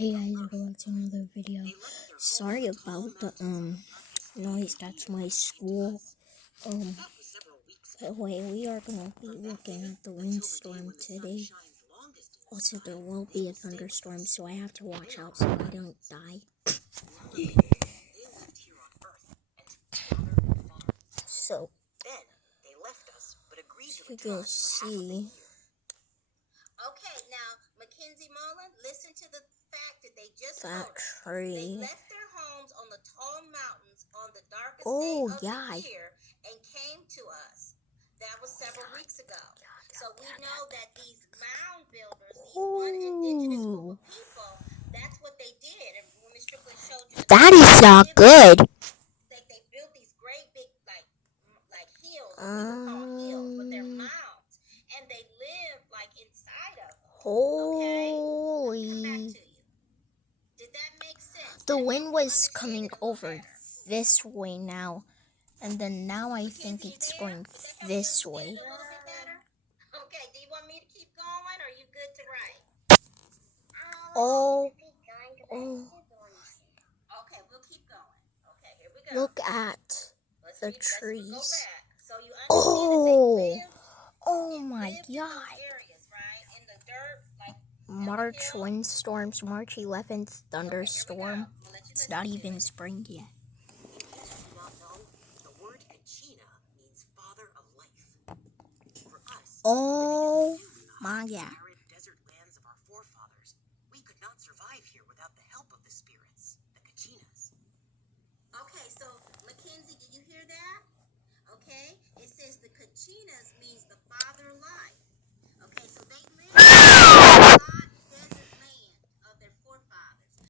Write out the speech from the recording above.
Hey guys, welcome to another video. Sorry about the noise. That's my school. By the way, we are gonna be looking at the windstorm today. Also, there will be a thunderstorm, so I have to watch out so I don't die. So, you can see. Okay, now Mackenzie Mullen, listen to the fact that they just That told us. tree. They left their homes on the tall mountains on the darkest day of the year and came to us. That was several weeks ago. So we know that these mound builders, these one indigenous group of people, that's what they did. And when Miss Strickland showed you, That is not good. They built these great big like hills, what we would call hills, but they're mounds, and they live like inside of them. Holy. Come back to you. Did that make sense? The wind was coming over this way now, and then now I think it's going this way. A little bit better? Okay, do you want me to keep going, or are you good to write? Oh. Okay, we'll keep going. Okay, here we go. Look at the trees. Go back. So you understand Oh my in those God. areas, right? In the dirt, like March windstorms, March 11th thunderstorm. It's not even spring yet. Oh my God. Desert lands of our forefathers, we could not survive here without the help of the spirits, the Kachinas. Okay, so Mackenzie, did you hear that? Okay, it says the Kachinas means the father life.